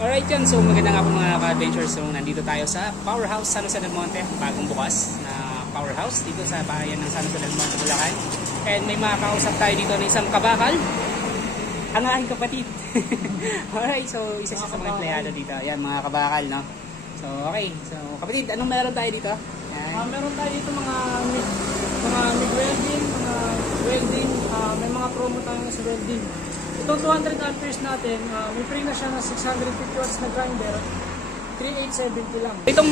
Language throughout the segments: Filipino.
Alright yan, so maganda nga po mga ka-adventure. So nandito tayo sa Powerhouse San Jose del Monte, bagong bukas na powerhouse dito sa bayan ng San Jose del Monte, Bulacan. And may makakausap tayo dito ng isang kabakal, ang aking kapatid. Alright, so isa siya sa mga empleyado dito. Ayan, mga kabakal, no? So okay, so kapatid, anong meron tayo dito? Meron tayo dito mga MIG welding, mga welding, may mga promo tayo sa welding. Itong 200 amperes natin, may free na siya na 650 watts na grinder, 3870 lang. Itong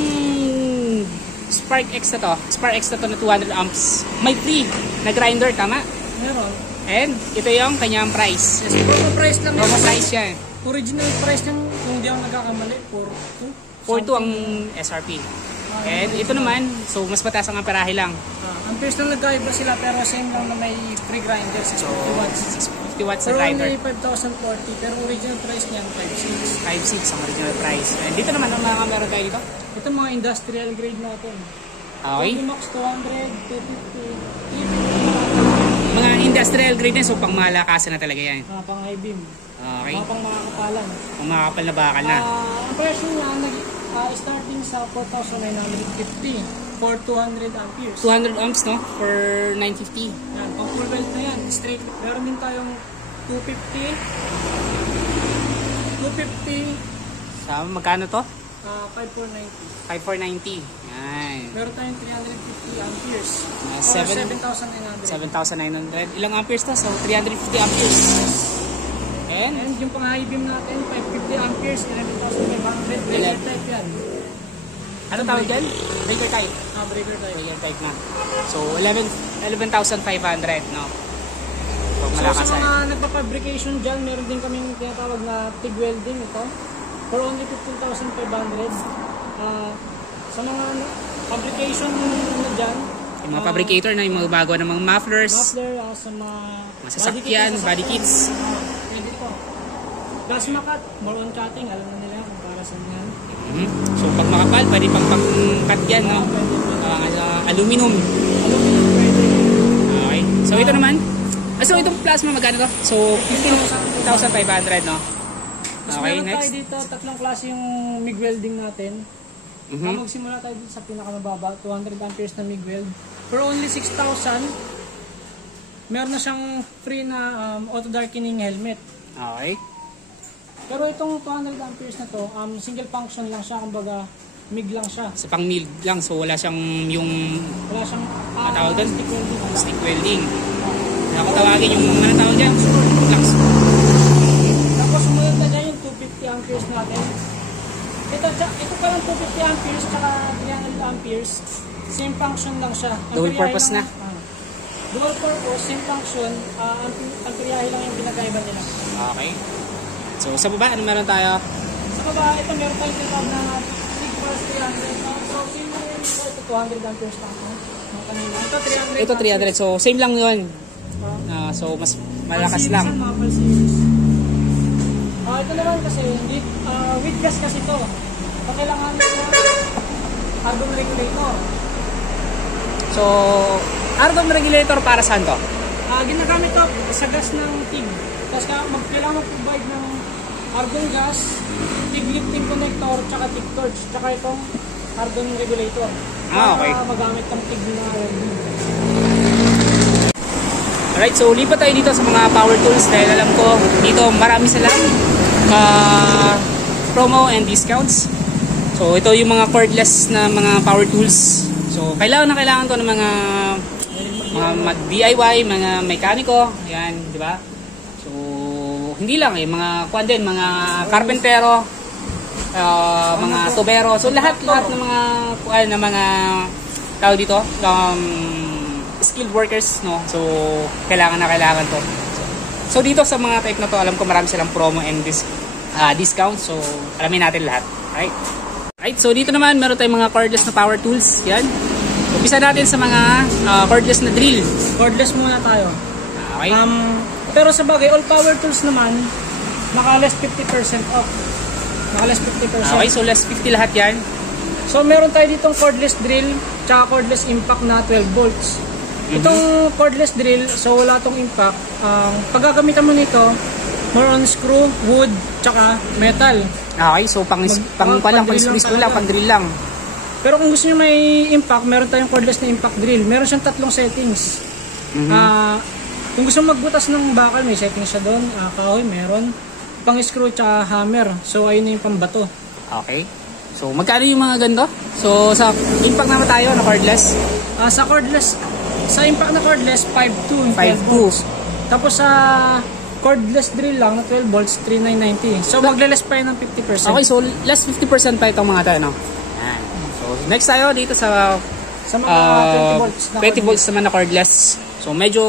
Spark X na to na 200 amps, may free na grinder, tama? Meron. And ito yung kanyang price. Yes, promo price lang. Promo price yan. Original price yung kung di ako nagkakamali, 4.2 ang SRP. And ito naman, so mas mataas ang amperahe lang. Amperes lang nagkaiba sila pero same lang na may free grinder, 650 watts. 650 watts na grinder. Pero only 5,040 pero original price niyan 5,600. 5,600 ang original price. And dito naman, ang mga meron tayo dito? Ito mga industrial grade natin. Okay. Max 200, 250, mga industrial grade na, so pang malakasan na talaga yan. pang high beam. Okay. Pang mga kapalan. Pang mga kapal na bakal na. Ang presyo niya, starting sa 4,950 for 200 amperes. 200 amps, no? For 950. Yan, pang full belt na yan. Straight. Meron din tayong 250. Sa magkano to? 5,490. 5,490. Yan. Meron tayong 350 amperes. Uh, 7,900. 7,900. Ilang amperes to? So 350 amperes. And Yung pang high beam natin, 550 amperes, 11,500. Breaker type yan. ano tawag dyan? Breaker type. Breaker type. Breaker type na. So 11,500, no? So So malakas sa mga nagpa-fabrication dyan, meron din kaming tinatawag na TIG welding ito. For only 15,500. Sa mga fabrication na dyan, yung mga fabricator na yung mga bago ng mga mufflers, muffler, sa mga sasakyan, body kits. Pwede po. Plasma cut, more on cutting, alam na nila kung para saan yan. So pag makapal, pwede pang pang-cut yan, no? Aluminum. Aluminum pwede. Okay. So ito naman. So itong plasma magkano to? So 15,500, no? Okay, Meron next. tayo dito, tatlong klase yung MIG welding natin. Magsimula tayo dito sa pinakamababa, 200 amperes na MIG weld. For only 6,000, meron na siyang free na auto darkening helmet. Okay. Pero itong 200 amperes na to, single function lang siya, kumbaga MIG lang siya. Sa pang mild lang, so wala siyang yung Wala siyang tawag doon? stick welding. Stick welding. Nakatawagin yung ano tawag dyan? Flux. Tapos sumunod na dyan yung 250 amperes natin. Ito pa lang 250 amperes tsaka 300 amperes. Same function lang siya. Dual purpose na. Dual purpose, same function. Ang priyahe lang yung pinagkaiba nila. Okay. So sa baba, ano meron tayo? Sa baba, ito meron tayong tinatawag na 3 bars 300. So same lang yun. Ito 200 amperes lang. Ito 300. So same lang yun. So mas malakas lang. Ito naman kasi, with gas kasi ito. So kailangan nito argon regulator. So, argon regulator para saan to? Ginagamit ito sa gas ng TIG. Tapos kailangan mag-provide ng argon gas, TIG lifting connector, tsaka TIG torch, tsaka itong argon regulator. Okay. Para magamit ng TIG na welding. Alright, so lipat tayo dito sa mga power tools dahil alam ko dito marami silang promo and discounts. So ito yung mga cordless na mga power tools. So kailangan to ng mga mag-DIY, mga mekaniko, ayan, di ba? So hindi lang mga kwan din, mga karpentero, mga tubero. So lahat ng mga tawag dito, skilled workers, no? So kailangan to. So dito sa mga type na to, alam ko marami silang promo and discount. So alamin natin lahat. Right, so dito naman meron tayong mga cordless na power tools. Yan. Umpisa natin sa mga cordless na drill. Cordless muna tayo. Okay. Pero sa bagay, all power tools naman, naka-less 50% off. Naka-less 50%. Okay, so less 50 lahat yan. So meron tayo ditong cordless drill, tsaka cordless impact na 12 volts. Itong cordless drill, so wala tong impact. Pag gagamitan mo nito, more on screw, wood, tsaka metal. Okay, so pang screw lang, pang drill lang. Pero kung gusto niyo may impact, meron tayong cordless na impact drill. Meron siyang 3 settings. Kung gusto magbutas ng bakal, may settings siya doon. Kahoy, meron. Pang screw tsaka hammer. So, ayun na yung pambato. Okay. So, magkano yung mga ganito? So, sa impact naman tayo na cordless? Sa impact na cordless, 5.2. 5.2. Tapos sa cordless drill lang na 12 volts, 3,990. So, magle-less pa yun ng 50%. Okay, so less 50% pa itong mga tayo, no? Yan. So, next tayo dito sa mga 20 volts na 20 volts naman na cordless. So, medyo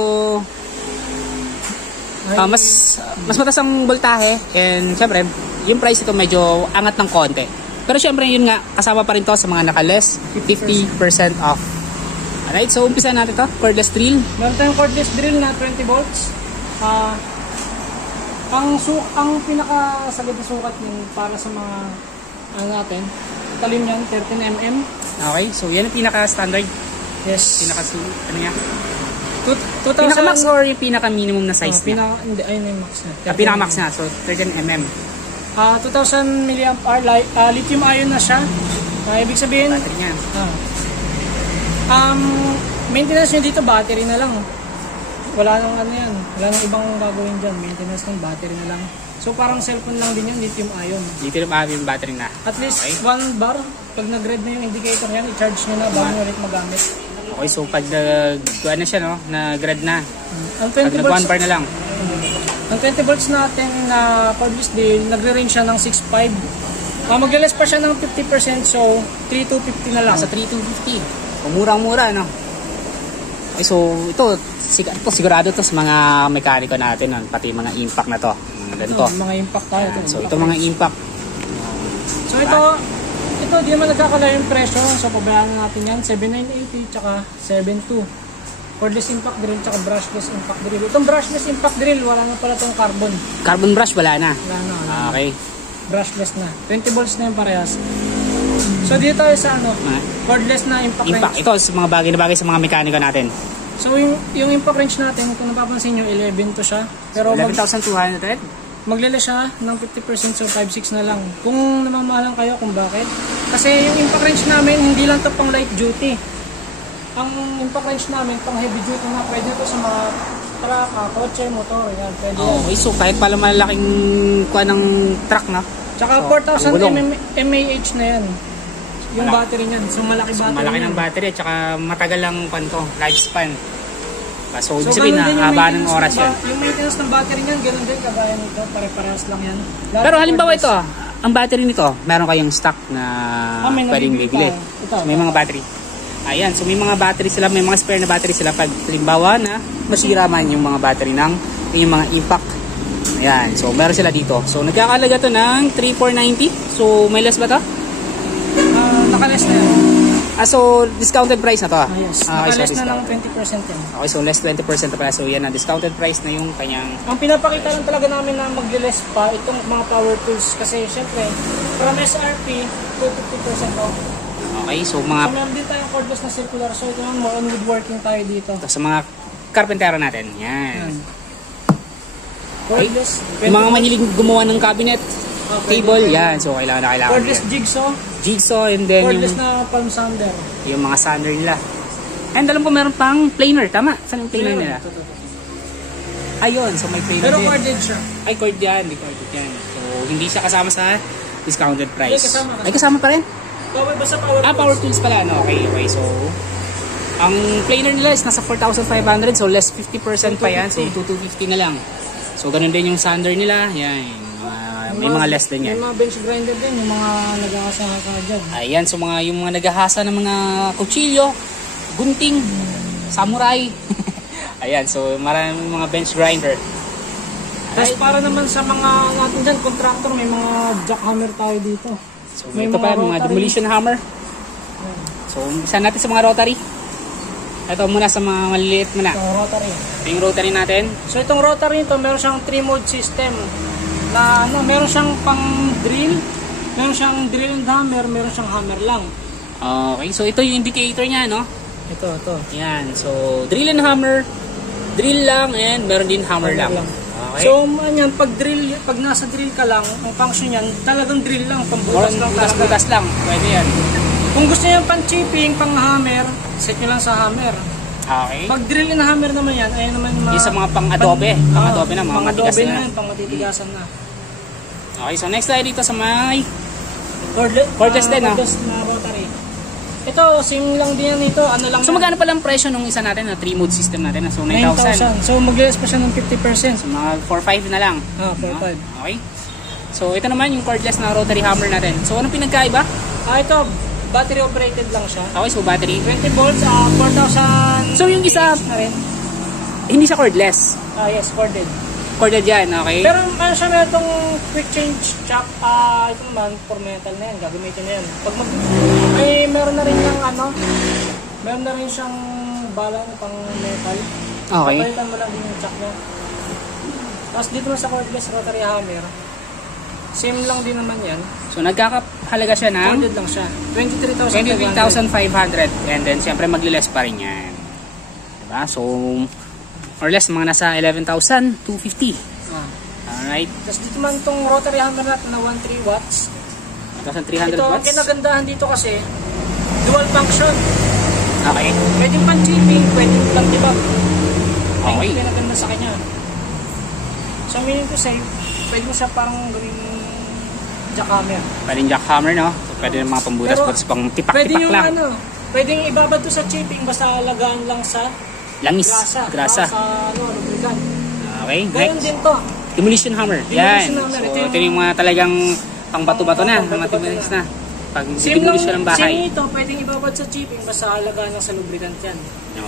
mas mataas ang voltahe, and syempre yung price ito medyo angat ng konti, pero syempre yun nga, kasama pa rin to sa mga naka-less 50% off. Alright, so umpisa natin to, cordless drill. Meron tayong cordless drill na 20 volts. Ang pinakasagad na sukat para sa mga natin, talim yan, 13mm. Okay, so yan ang pinaka-standard. Yes. Pinaka-max or yung pinaka-minimum na size na? Hindi, ayun yung max na. Pinaka-max na, so 13mm. 2,000 mAh, lithium ion na siya. Ibig sabihin, battery niyan. Maintenance nyo dito, battery na lang. Wala nang wala nang ibang gagawin dyan. Maintenance ng battery na lang. So parang cellphone lang din yun, lithium ion. Lithium ion battery na. At least 1 bar, pag nag-red na yung indicator yan, i-charge nyo na bago nyo ulit magamit. Okay, so pag na siya, no, nag-red na. Ang pag 20 volts, 1 bar na lang. Ang 20 volts natin na cordless drill, nagre-range siya ng 6.5. Magle-less pa siya ng 50%, so 3,250 na lang. Sa 3,250. Murang-mura, no? Okay, so ito sigurado to sa mga mekaniko natin, no? Pati mga impact na to. Ganito. Mga impact tayo. So ito mga impact. So ito di naman nagkakalayo yung presyo. So pabayaan natin yan, 7,980 tsaka 7,200. Cordless impact drill tsaka brushless impact drill. Itong brushless impact drill, wala na pala itong carbon. Carbon brush, wala na. Wala na. Okay. Brushless na. 20 volts na yung parehas. So dito tayo sa cordless na impact range. Ito sa mga bagay na bagay sa mga mekaniko natin. So yung impact range natin, kung napapansin nyo, 11 to siya. Pero 11,200. magle-less siya ng 50%, so 5,600 na lang. Kung namamahalan kayo kung bakit. Kasi yung impact range namin, hindi lang to pang light duty. Ang impact range namin, pang heavy duty na, pwede to sa mga truck, kotse, motor, yan. Pwede yan. Okay, so kahit pala malaking kuha ng truck, na. Tsaka so, 4,000 mAh na yan. Yung battery niyan. So malaki battery. Malaki ng battery at saka matagal lang lifespan. So ibig sabihin na haba ng oras yan. Yung maintenance ng battery niyan, ganoon din kagaya nito, pare-parehas lang yan. Pero halimbawa ito, ang battery nito, meron kayong stock na pwedeng bibili. May mga battery. Ayan, so may mga battery sila, may mga spare na battery sila pag halimbawa na masira man yung mga battery ng yung mga impact. Ayan, so meron sila dito. So nagkakalaga to ng 3,490. So may less ba to? Naka-less na yan. So discounted price na to. Yes, naka-less na ng 20% yan. Okay, so less 20% na pala. So yan, discounted price na yung kanyang... Ang pinapakita lang talaga namin na magle-less pa itong mga power tools. Kasi syempre, from SRP, 250% off. Okay, so mga... So meron din tayong cordless na circular. So ito naman, more on woodworking tayo dito. Sa mga karpentero natin. Yan. Cordless. Yung mga mahilig gumawa ng cabinet, table, yan. So kailangan na cordless yan. jigsaw, And then cordless na palm sander. Yung mga sander nila. And alam ko meron pang planer, tama? Saan yung planer nila? Ayun, so may planer Pero din. corded siya. Ay, corded yan. So hindi siya kasama sa discounted price. Kasama. Ay, kasama pa rin? Basta power tools. Power tools pala. No? Okay. So, ang planer nila is nasa 4,500. So, less 50% pa yan. So, 2,250 na lang. So, ganun din yung sander nila. Yan. May mga less din yan. May mga bench grinder din. Yung mga naghahasa ka dyan. Ayan. So, yung mga naghahasa ng mga kutsilyo, gunting, samurai. Ayan. So, maraming mga bench grinder. Tapos para naman sa mga natin dyan, contractor, may mga jackhammer tayo dito. So, ito pa, mga demolition hammer. So, umpisa natin sa mga rotary. Ito muna sa mga maliliit muna. Itong rotary. Ito yung rotary natin. So, itong rotary nito, meron siyang 3-mode system. Na, meron siyang pang drill, meron siyang drill and hammer, meron siyang hammer lang. Okay, so ito yung indicator niya, no? Ito. Yan, so drill and hammer, drill lang, and meron din hammer lang. Okay, Okay. So, yan, pag nasa drill ka lang, ang function yan, talagang drill lang, pambutas lang talaga. Butas lang. Pwede yan. Kung gusto niyo pang chipping, pang hammer, set nyo lang sa hammer. Okay. Pag drill na hammer naman yan, ayun naman yung mga... Yung sa mga pang-adobe. Pang-adobe na, mga matigas pang-adobe na. yan, pang matitigasan na. Okay, so next tayo dito sa may... Cordless din, no? Cordless na rotary. Ito, same lang din yan ito. Ano lang So magkano pa lang presyo nung isa natin na 3-mode system natin? So 9,000. 9,000. So mag-less pa siya ng 50%. So mga 4,500 na lang. 4,500. Okay. So ito naman yung cordless na rotary hammer natin. So anong pinagkaiba? Ito, battery operated lang siya. Okay, so battery. 20 volts, 4,000. So yung isa, na rin. hindi siya cordless. Yes, corded. Corded yan, okay? Pero ano siya, meron itong quick change chop. Ito naman, for metal na yan. Gagamitin na yan. Pag meron na rin yung meron na rin siyang bala na pang metal. Okay. Papalitan mo lang din yung chop niya. Tapos dito na sa cordless rotary hammer, same lang din naman yan. So nagkakahalaga siya ng Corded lang siya. 23,500. 23,500. And then siyempre magli-less pa rin yan. Diba? So or less mga nasa 11,250. Alright. Tapos dito man itong rotary hammer natin na 13 watts. 1,300 Ito, ang watts. kinagandahan dito kasi, dual function. Okay. Pwedeng pang chipping, pwedeng pang debug. Okay. Yung kinaganda sa kanya. So meaning to say, pwede mo siya parang gawing jackhammer. Pwede yung jackhammer, no? So, pwede yung mga pambutas-butas pang Pwede tipak-tipak yung lang. pwedeng ibabad to sa chipping, basta alagaan lang sa Langis. Grasa. Sa lubrican. Okay. Gayon Next. din to. Demolition hammer. Demolition Yan. hammer. So, ito yung mga talagang pang bato-bato na. Mga tibulis na. Pag demolition ng bahay. Same ito, pwedeng ibabad sa chipping, basta alagaan lang sa lubricant yan.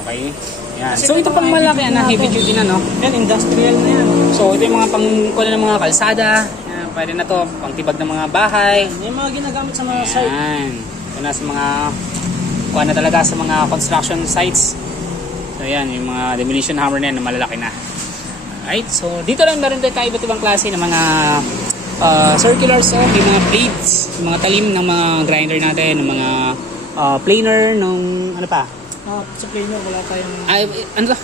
Okay. Yan. Kasi So ito pang malaki na heavy duty na, no? Yan, industrial na yan. So ito yung mga pangkuha ng mga kalsada. Yan, pwede na to, pangtibag ng mga bahay. Yung mga ginagamit sa mga site. Yan. Ito na sa mga kuha na talaga sa mga construction sites. So yan, yung mga demolition hammer na yan na malalaki na. Alright, so dito lang meron tayo iba't ibang klase ng mga circulars, so yung mga blades, yung mga talim ng mga grinder natin, ng mga planer, ng ano pa? Sa planer, wala tayong... Ay, ano to?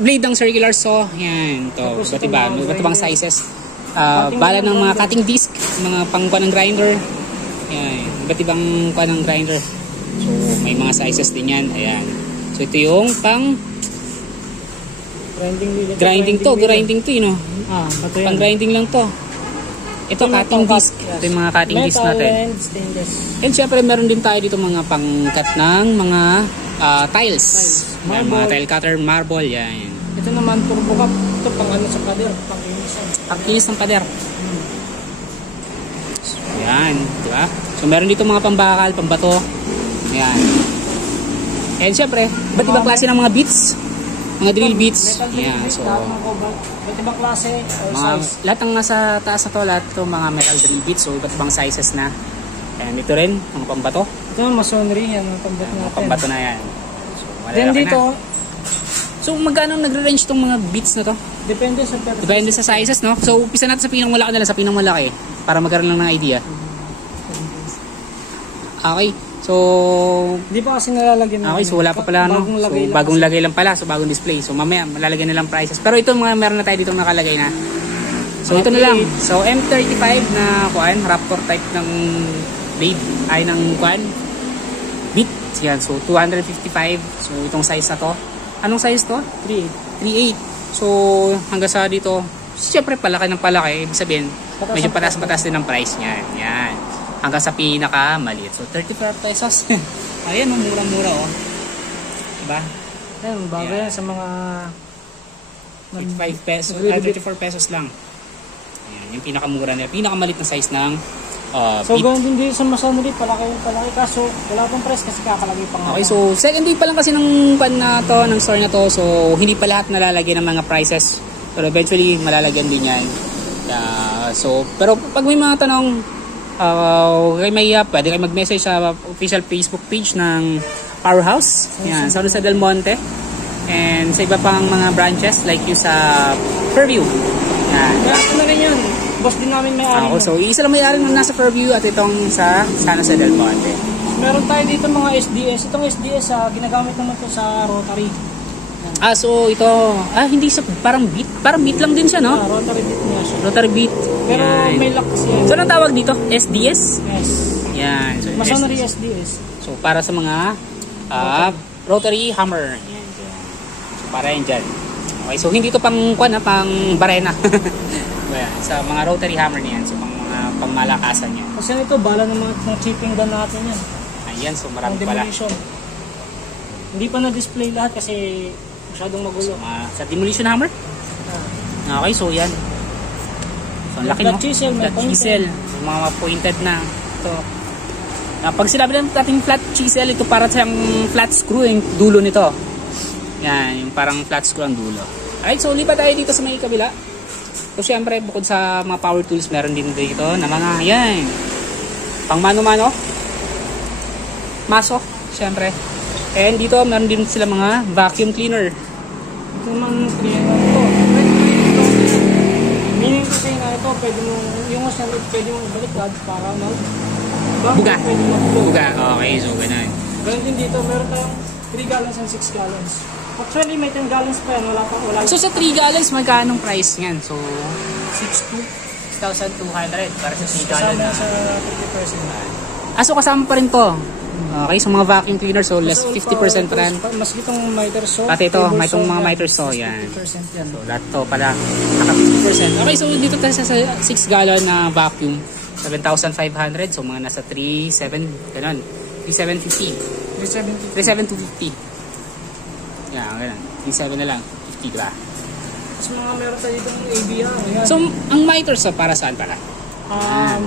Blade ng circular saw. Yan, to. Tapos Iba't iba. itong mga Iba't ibang sizes. Cutting Bala ng ng mga grinder. cutting disc, mga pangkuha ng grinder. Yan, iba't ibang kuha ng grinder. So, may mga sizes din yan. Ayan. So, ito yung pang grinding to, you know. Ito yan. Pang grinding lang to. Ito, cutting disc. Yes. Ito yung mga cutting disc Metal natin. and stainless. And syempre, meron din tayo dito mga pang-cut ng mga tiles. Yan, mga Marble. tile cutter, marble, yan. Ito naman, turbo cup. Ito pang ano sa pader, pang inisan. Pag-inis ng pader. So, yan, di ba? So, meron dito mga pambakal, pambato. Ayan. And syempre, ba't ibang klase ng mga bits? Mga drill bits. Metal drill Ayan, bits, so, lahat ng cobalt. Iba't ibang klase or mga, size. lahat ng nasa taas na to, lahat to mga metal drill bits. So, iba't ibang sizes na. And ito rin, mga pambato. Ito yung masonry, yan ang pambat Mga natin. pambato na yan. So, Then malalaki dito, na. So, magkano nagre-range tong mga bits na to? depende sa purpose. Depende sa sizes, no? So, umpisa natin sa pinakamalaki na lang, sa pinakamalaki. Para magkaroon lang ng idea. Okay. So, Hindi pa kasi nalalagyan okay, so wala pa pala, no? So, bagong lagay lang pala. So, bagong display. So, mamaya, malalagyan nilang prices. Pero ito, mga meron na tayo dito nakalagay na. So, ito na lang. So, M35 na, Raptor type ng blade. Ay, ng, bit. Yan. So, 255. So, itong size na to. Anong size to? 3.8. So, hanggang sa dito, siyempre, palaki ng palaki. Ibig sabihin, medyo patas-patas din ang price niyan. Yan. Hanggang sa pinaka-maliit. So, 34 pesos. Ayan, murang-mura, oh. Diba? Ayan, bago Yeah. yan sa mga... 35 pesos, 34 pesos lang. Ayan, yung pinakamura nila. Pinakamaliit na size ng So, bit. gawin din dito sa masonry, palaki. Kaso, wala pang price kasi kakalagay pa nga. Okay, so second day pa lang kasi ng pan na to, ng store na to. So, hindi pa lahat nalalagyan ng mga prices. Pero eventually, malalagyan din yan. Pero pag may mga tanong, pwede kayo mag-message sa official Facebook page ng Powerhouse. Yan, sa San Del Monte. And sa iba pang mga branches like yung sa Fairview. Yan. Kaya ano rin yun, boss din namin may ari. So, isa lang may-ari ng nasa Fairview at itong sa San Jose del Monte. Meron tayo dito mga SDS. Itong SDS, ginagamit naman to sa rotary. So ito, hindi siya, parang beat lang din siya, no? Rotary beat niya siya. Rotary beat. Pero Yan. may lock siya. So anong tawag dito? SDS? Yes. Yan. So, Masonry SDS. So para sa mga rotary hammer. Yan. So para yan dyan. Okay, so hindi to pang pang barena. Ayan, sa mga rotary hammer niyan, so pang malakasan niyan. Kasi ito, bala ng mga chipping gun natin yan. Ayan, so marami Ang pala. demolition. Hindi pa na-display lahat kasi masyadong magulo. Sa demolition hammer? Okay, so yan. So ang laki, Flat no? chisel, may Flat chisel. Yung mga pointed na. Ito. Pag sinabi natin flat chisel, ito para siyang flat screw yung dulo nito. Yan, yung parang flat screw ang dulo. Alright, so lipat tayo dito sa may kabila. So syempre, bukod sa mga power tools, meron din dito na mga, yan, pang mano-mano. Maso, syempre. And dito, meron din sila mga vacuum cleaner. Ito naman cleaner ito. Meaning to say na ito, pwede mo, yung mas na pwede mong baliktad para Buga. Pwede mo Buga, okay, so ganun. Ganun din dito, meron tayong 3 gallons and 6 gallons. Actually, may 10 gallons pa yan, wala. So sa 3 gallons, magkano price niyan? So, 6,200 para sa 3 gallon Kasama na. sa 50%. So kasama pa rin to. Okay, so mga vacuum cleaner, so less 50% pa rin. Mas itong miter saw. Pati ito, may itong mga miter saw, yan. 50% yan. So lahat to pala, naka 50%. Okay, so dito tayo sa 6 gallon na vacuum. 7,500, so mga nasa 3,700, ganun. 3,750. 3,750. Yan, ganun. 3,700 na lang. 50, diba? Tapos mga meron tayo itong ABR. Yan. So, ang miter saw para saan pala?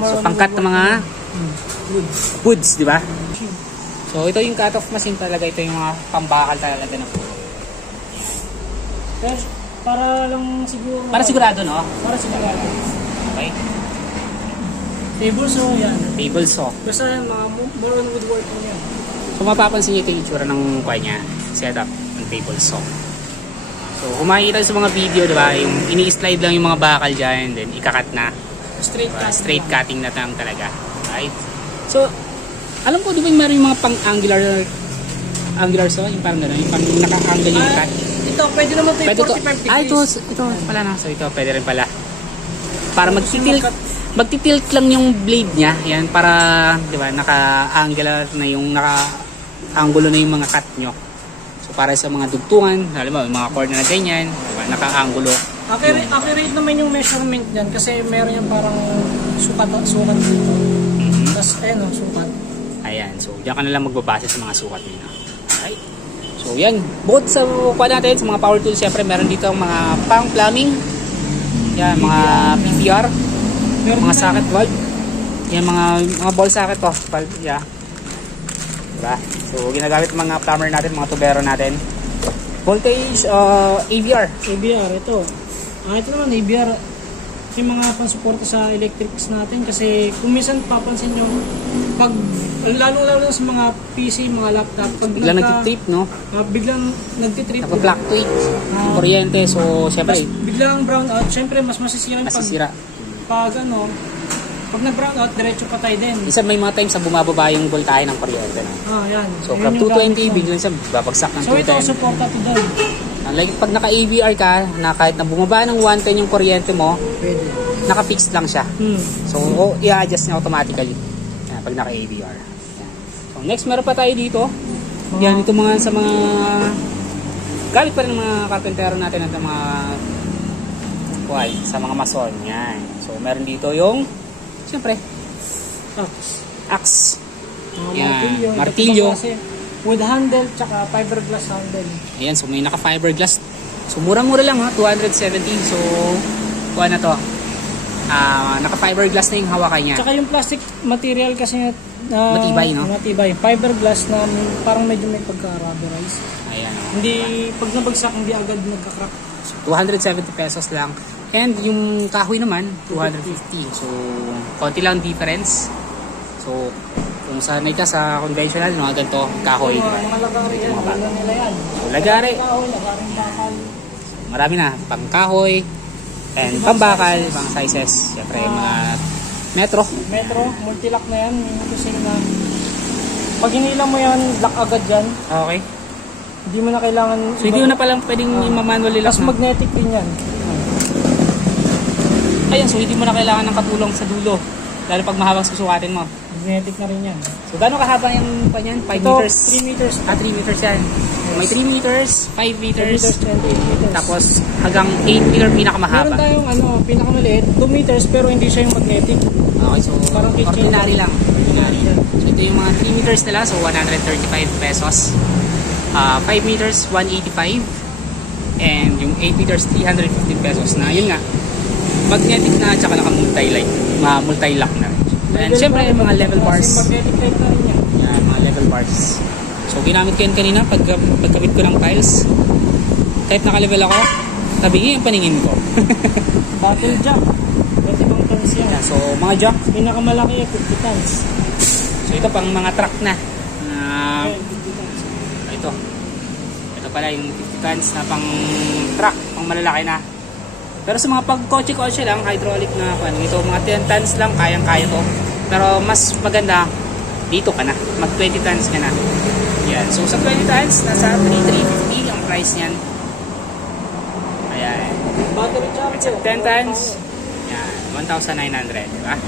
So, pangkat ng mga woods, di ba? So, ito yung cut-off machine talaga. Ito yung mga pambakal talaga na po. Pero, para lang siguro. Para sigurado, no? Para sigurado. Okay. Table saw, yan. Table saw. Basta yan, mga more on woodworking yan. So, mapapansin nyo ito yung itsura ng kuha niya. Setup ng table saw. So, kung makikita sa mga video, di ba? Yung ini-slide lang yung mga bakal dyan. Then, ikakat na. Straight cut. Straight cutting na lang talaga. Right? So, alam ko, di ba yung meron yung mga pang-angular saw? Yung parang gano'n, yung naka-angle yung cut. Ito, pwede naman ito Pwede yung 45 degrees. ito pala na. So, ito, pwede rin pala. Para magtitilt lang yung blade niya. Yan, para, di ba, naka-angular na yung naka-angulo na yung mga cut nyo. So, para sa mga dugtungan, alam mo, yung mga corner na ganyan, diba, naka-angulo. Accurate naman yung measurement niyan kasi meron yung parang sukat dito. Tapos, ayun o, sukat. Ayan, so diyan ka na lang magbabase sa mga sukat nila. Alright. So yan, bukod sa kuha natin, sa mga power tools, syempre meron dito ang mga pang plumbing. Yan, mga PPR, mga socket valve. Yan, mga ball socket to. Yeah. Diba? So ginagamit ng mga plumber natin, mga tubero natin. Voltage, AVR. ABR, ito. Ito naman, ABR. Ito yung mga pansuporta sa electrics natin kasi kung minsan papansin nyo, pag, lalo sa mga PC, mga laptop, pag Biglang nagtitrip, no? biglang nagtitrip. Nagpa-fluctuate yung kuryente. So, syempre, Biglang brown out, syempre mas masisira yung masisira. pag nag-brown out, diretso patay din. Minsan may mga times na bumababa yung voltahe ng kuryente. No? Yan. So, Yun from yung gamit 220, ko. biglang siya babagsak ng So, ito 210. suporta to doon. Like, pag naka-AVR ka, na kahit na bumaba ng 110 yung kuryente mo, Pwede. naka-fixed lang siya. So, i-adjust niya automatically. Yan, pag naka-AVR. Yan. So, next, meron pa tayo dito. Yan, ito mga sa mga gamit pa rin ng mga karpentero natin at mga sa mga mason. Yan. So, meron dito yung, siyempre, axe. Yan, martilyo. Wood handle, tsaka fiberglass handle. Ayan, so may naka-fiberglass. So, murang-mura lang ha, 270. So, kuha na to. Naka-fiberglass na yung hawakan niya. Tsaka yung plastic material kasi Matibay, no? Matibay. Fiberglass na parang medyo may pagka-rubberize. Ayan. Hindi, pag nabagsak, hindi agad nagka-crack. So, 270 pesos lang. And yung kahoy naman, 250. So, konti lang difference. So, kung sanay ka sa conventional, mga ganito, kahoy. Diba? Mga lagari yan, wala nila yan. So, lagari. Kahoy, lagaring bakal. Marami na, pang kahoy, and pambakal, pang sizes. Siyempre, mga metro. Metro, multi-lock na yan. Kasi na, pag hinila mo yan, lock agad yan. Okay. Hindi mo na kailangan... So hindi mo na palang pwedeng i-manually lock Tapos na. magnetic din yan. Ayan, so hindi mo na kailangan ng katulong sa dulo. Lalo pag mahabang susukatin mo. Magnetic na rin yan. So gano'ng kahaba yung kanyan? 5 Ito, meters? 3 meters. 3 meters yan. May 3 meters, 5 3 meters, meters and 8 meters. tapos hanggang 8 meter meron pinakamahaba. tayong pinakamaliit, 2 meters pero hindi siya yung magnetic. Okay, so Parang ordinary lang. Ordinary. So ito yung mga 3 meters nila, so 135 pesos. 5 meters, 185. And yung 8 meters, 315 pesos na. Yun nga, magnetic na at saka naka-multi-light. Multi-lock na rin. And syempre, yung mga level bars. Magnetic type na rin yan. Yan, mga level bars. So ginamit ko yan kanina pagkabit ko ng tiles. Kahit naka-level ako, tabingi yung paningin ko. Battle jack. 25 tons yan. Yan, so mga jack. Pinakamalaki ay 50 tons. So ito pang mga truck na. Okay, 50 tons. Ito pala yung 50 tons na pang truck, pang malalaki na. Pero sa mga pag-kotse-kotse lang, hydraulic na ito, mga 10 tons lang, kayang-kaya to. Pero mas maganda, dito ka na. Mag 20 tons ka na. Yan. So sa 20 tons, nasa 3,350 ang price niyan. Ayan. Battery charger. Sa 10 tons, yan, 1,900, di ba?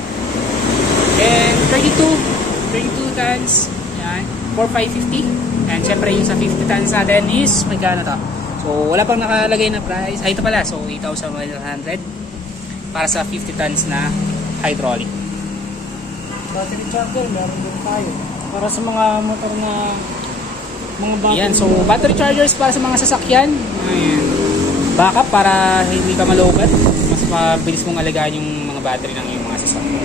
And 32 tons, yan, 4,550. And syempre yung sa 50 tons natin is magkano to? So wala pang nakalagay na price. Ito pala, so 8,100 para sa 50 tons na hydraulic. Battery charger, meron din tayo. Para sa mga motor na mga battery. Yan, so battery chargers para sa mga sasakyan. Ayan. Backup para hindi ka malobat. Mas mabilis mong alagaan yung mga battery ng iyong mga sasakyan.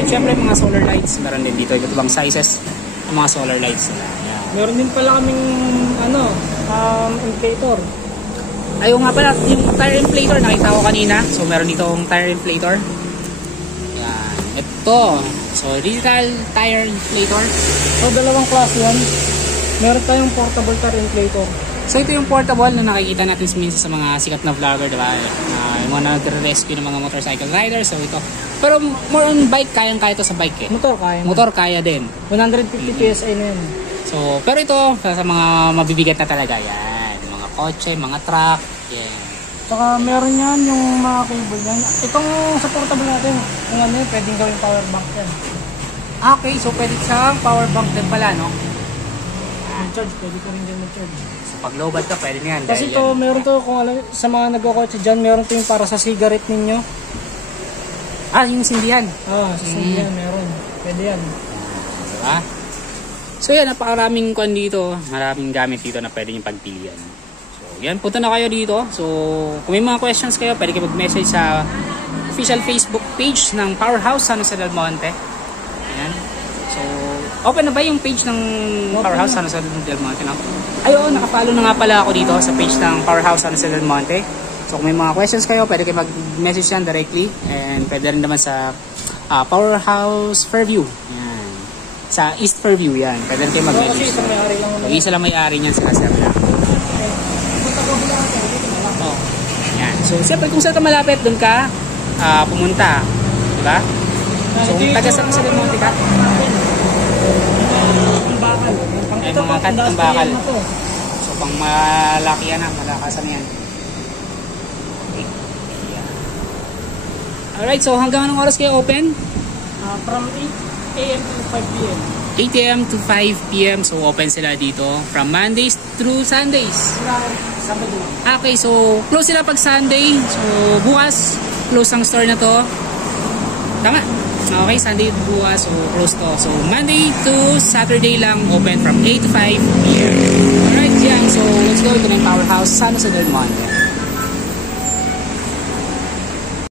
And syempre mga solar lights, meron din dito. Iba't ibang sizes ng mga solar lights nila. Ayan. Meron din pala kaming inflator. Ayaw nga pala, yung tire inflator nakita ko kanina. So meron ditong tire inflator. Yan. Ito. So digital tire inflator. So dalawang klase yan. Meron tayong portable tire inflator. So ito yung portable na nakikita natin minsan sa mga sikat na vlogger, diba? Yung mga nagre-rescue ng mga motorcycle riders. So ito. Pero more on bike, kayang-kaya ito sa bike eh. Motor kaya. Motor kaya din. 150 PSI na yan. So, pero ito, sa mga mabibigat na talaga, yan. Mga kotse, mga truck, yan. Saka meron yan yung mga cable yan. Itong sa portable natin, yung ano yun, pwedeng gawing power bank yan. Okay, so pwede siyang power bank din pala, no? Mag-charge, pwede ka rin dyan mag-charge. So, pag lowbat ka, pwede na yan. Kasi dahil ito, yan. meron to, kung alam, sa mga nagkakotse dyan, meron to yung para sa cigarette ninyo. Yung sindihan. Sa sindihan, meron. Pwede yan. Diba? So yan, napakaraming kwan dito. Maraming gamit dito na pwede nyo pagpilian. So yan, punta na kayo dito. So kung may mga questions kayo, pwede kayo mag-message sa official Facebook page ng Powerhouse San Jose del Monte. Ayan. So open na ba yung page ng Powerhouse San Jose del Monte? No? Ay oo, nakafollow na nga pala ako dito sa page ng Powerhouse San Jose del Monte. So kung may mga questions kayo, pwede kayo mag-message yan directly. And pwede rin naman sa Powerhouse Fairview. Ayan. Sa East Fairview yan. Pwede rin kayo mag-message. Kasi isang may-ari lang. So, isa lang may-ari niyan sila sir lang. Oh. Yan. So, siyempre kung saan ka malapit, doon ka pumunta. Diba? So, kung taga San Jose del Monte ka, Ang bakal. ay mga kantang bakal. So, pang malaki yan malakasan na yan. Okay. Yan. Alright, so hanggang anong oras kayo open? From 8 AM to 5 PM. 8 AM to 5 PM. So, open sila dito from Mondays through Sundays. Sabado. Okay, so close sila pag Sunday. So bukas, close ang store na to. Tama? Okay, Sunday bukas, so close to. So Monday to Saturday lang, open from 8 to 5 p.m. Alright, yan. So let's go to the Powerhouse San Jose del Monte.